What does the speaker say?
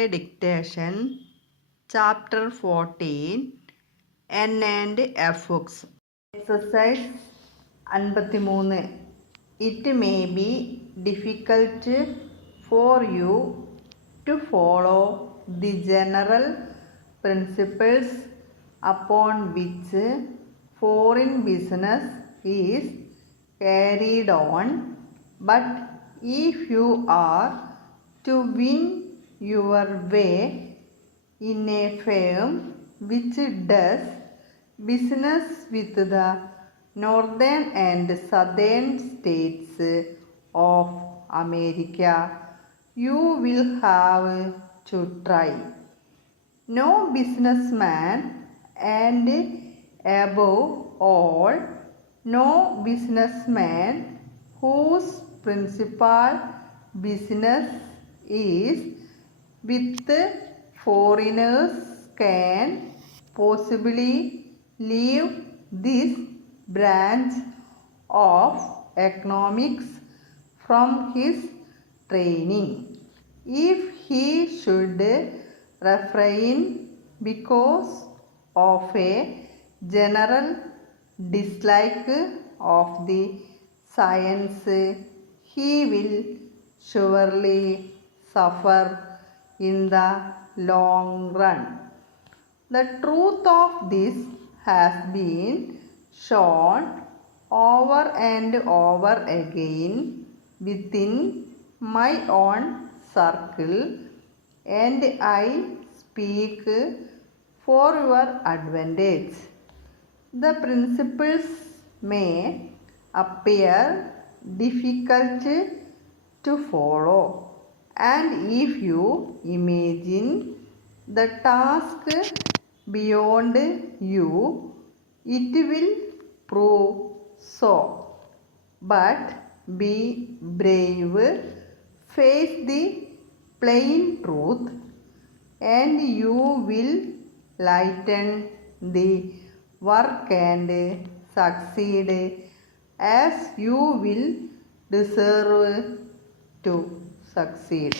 Essay Dictation, Chapter 14, N and F. Exercise 53. It may be difficult for you to follow the general principles upon which foreign business is carried on, but if you are to win your way in a firm which does business with the northern and southern states of America, you will have to try. No businessman, and above all, no businessman whose principal business is with foreigners can possibly leave this branch of economics from his training. If he should refrain because of a general dislike of the science, he will surely suffer in the long run. The truth of this has been shown over and over again within my own circle, and I speak for your advantage. The principles may appear difficult to follow, and if you imagine the task beyond you, it will prove so. But be brave, face the plain truth, and you will lighten the work and succeed as you will deserve to succeed.